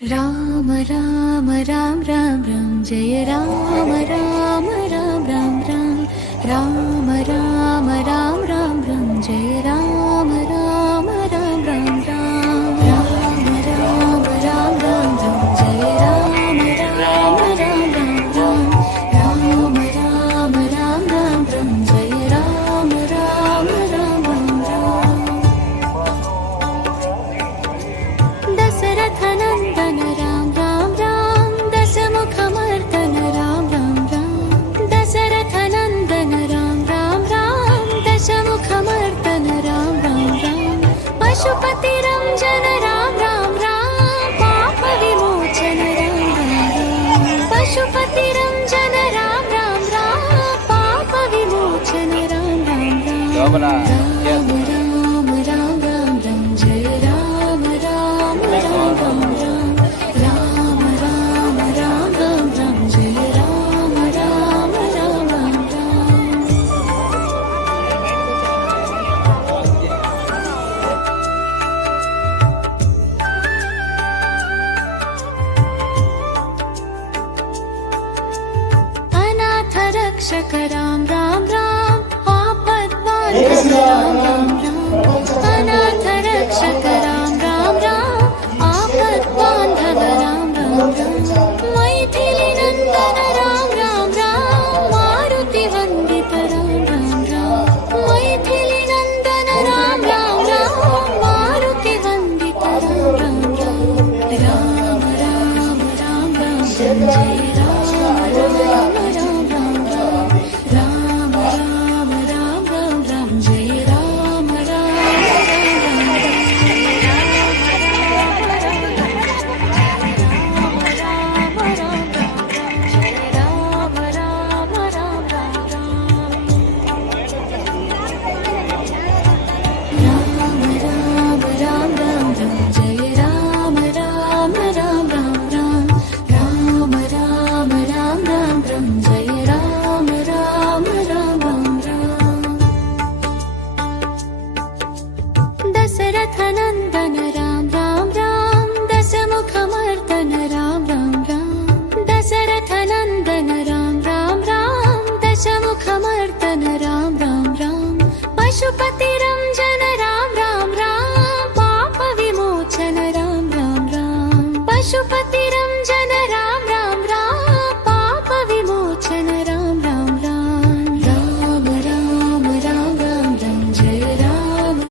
राम राम राम राम राम जय राम राम राम राम राम राम राम राम राम राम जय राम राम राम राम राम राम राम राम राम राम जय राम राम राम राम राम राम राम राम राम राम जय राम राम राम राम राम दशरथ नंदन राम राम राम दशमुखमर्दन राम राम राम दशरथ नंदन राम राम राम दशमुखमर्दन राम राम राम पशुपति रंजन राम राम राम पाप विमोचन राम राम राम पशुपति रंजन राम राम राम पाप विमोचन राम राम राम राम राम राम राम राम जय राम राम राम राम राम राम राम राम राम राम जय राम राम राम राम राम अनाथ रक्षक राम राम राम आपद्बांधव राम राम राम अनाथ रक्षक राम राम राम आपद्बांधव राम राम राम मैथिली नंदन राम राम राम मारुति वंदित राम राम राम मैथिली नंदन राम राम राम मारुति वंदित राम राम राम राम राम राम राम जय राम